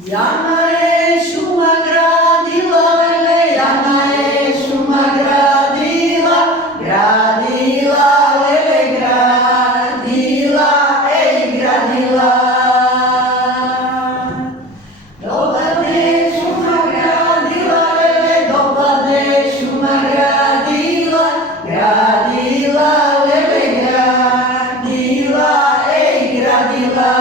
Jana je šuma gradila, lele, Jana je šuma gradila, gradila, lele, gradila, ej, gradila. Dopadne šuma gradila, lele, dopadne šuma gradila, gradila, lele, gradila, ej, gradila.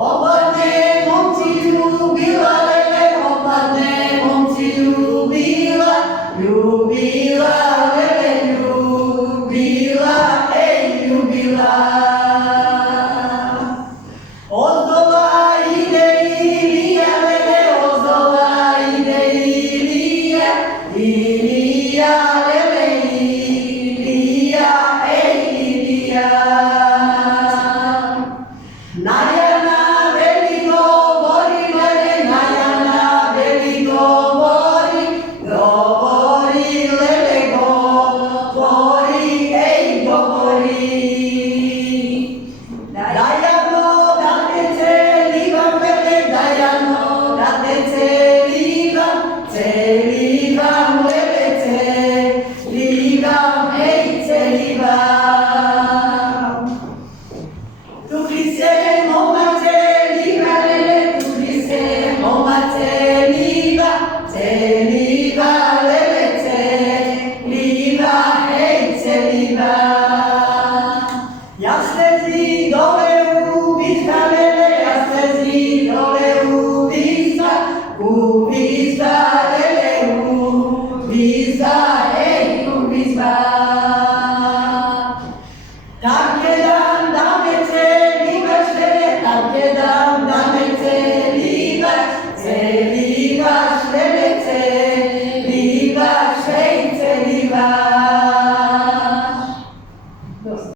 Opadne momci ljubila, lele, opadne momci ljubila, ljubila, lele, ljubila, ej, ljubila. Ozdola ide Ilija, lele, ozdola ide Ilija, Ilija, lele, Ilija, ej, Ilija. Najana veli govori, lele, Najana veli govori, govori, lele, govori, ej, govori. Dajano da te celivam, lele, dajano da te celivam, celivam, lele, celivam, ej, celivam. Tu Hristos